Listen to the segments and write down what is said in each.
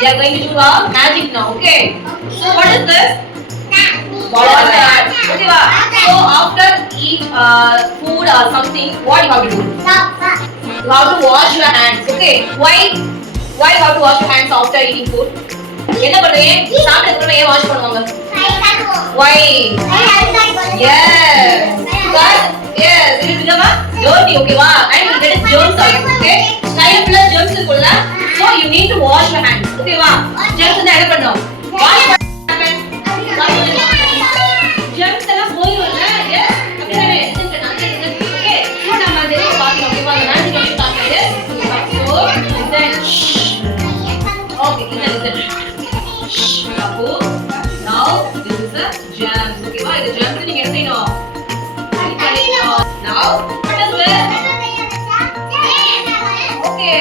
We are going to do a magic now, okay? So what is this? Water. Okay, wow. So after eat food or something, what you have to do? You have to wash your hands, okay? Why you have to wash your hands after eating food? என்ன பண்ணுவீங்க? சாப்பிட்டதுக்கு அப்புறம் ஏன் வாஷ் பண்ணுவாங்க? Why? Yes. Because yes, it will become a dirty, okay va? And you get germs out, okay? கையில full germs இருக்குல்ல? So you need to wash your hands, okay va? Germs வந்து என்ன பண்ணும்? Wash germs எல்லாம் போயிடும்ல? Yes. அப்படியே okay. So நம்ம அதை பார்க்கலாம், okay va? நான் சொல்லி காட்டுறேன். So listen. Okay, listen. Kapu. Now this is the germs. Okay, why the germs நீங்க என்ன செய்யணும்? Now what is this? Okay.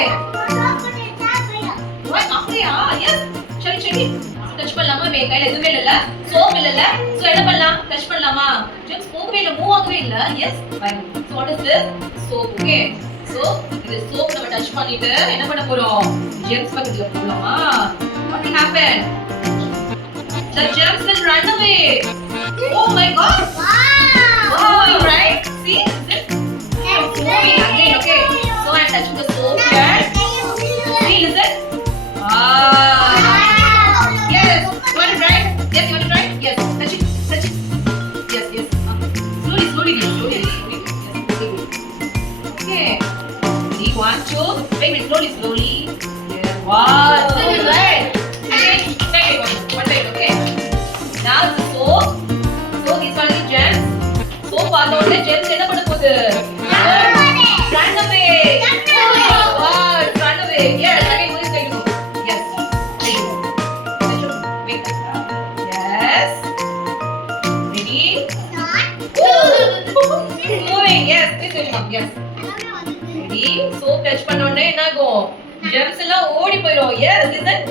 What? அப்படியா? Yes. சரி. டச் பண்ணலாமா? மே கையில எதுவுமே இல்ல. சோப் இல்ல. சோ என்ன பண்ணலாம்? டச் பண்ணலாமா? germs போகவே இல்ல, மூவ் ஆகவே இல்ல. Yes. Fine. So what is this? Soap. Okay. So இந்த soap நம்ம டச் பண்ணிட்டு என்ன பண்ண போறோம்? germs பக்கத்துல போலாமா? What will happen? The germs will run away. Oh my god! Wow! Right? See? Is it? Moving again. Okay. So I'm touching the soap here. See? Is it? Yes. You want to try? Yes. You want to try? Yes. Touch it. Yes. Slowly. Yes. Okay. Ready? 1, 2. Wait. Slowly. Yeah. Wow. So right. Okay. Now the soap. So these are the germs. Soap பார்த்தோம்ல germs என்ன பண்ண போகுது? Run away. Wow, run away. Yes, again move side go. Yes. Wait. Yes. Ready? Moving. Yes, this is up. Yes. Ready? Soap touch பண்ண உடனே என்ன ஆகும்? Germs எல்லாம் ஓடி போயிடும். Yes, is it?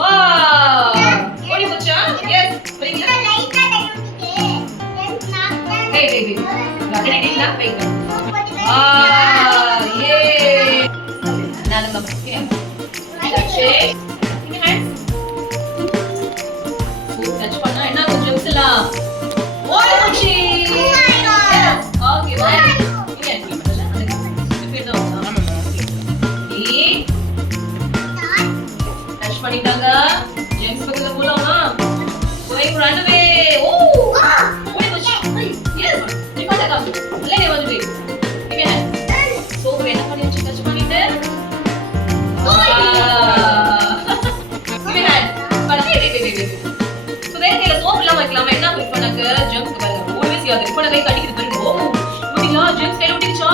Wow! What is it? Yes. Bring it. Wait. Got it in that way. Yay! Now the okay. Touch it. Give me hands. Touch பண்ணா என்ன கொஞ்சம் செல்லாம். ஓடி போச்சு. Oh my god. Yes. Okay, bye. பண்ணிட்டாங்க ஜேம்ஸ் பக்கத்துல போலாமா going run away ஓடி போச்சு எஸ் நீ பாத்தா இல்ல நீ வந்து இங்க சோ என்ன பண்ணியாச்சு டச் பண்ணிட்டு இங்க பாரு சோ வேற சோப் இல்லாம வைக்கலாமா என்ன பிக் பண்ணாங்க ஜேம்ஸ் பாருங்க always யார் இப்ப கை கடிக்குது பாருங்க ஓ முடியல ஜேம்ஸ் கையில ஒட்டிச்சா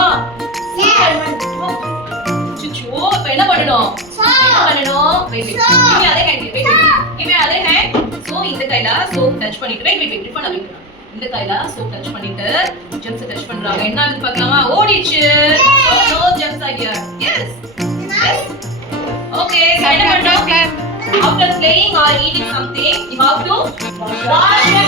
சுச்சோ இப்ப என்ன பண்ணனும் wait give me other hand give me other hand so இந்த கையில soap touch பண்ணிட்டு wait ரிஃபண்ட் அப்படிங்க இந்த கையில soap touch பண்ணிட்டு germs touch பண்றாங்க என்ன ஆகுது பார்க்கலாமா ஓடிச்சு no germs are here yes okay என்ன பண்றோம் after playing or eating something you have to wash your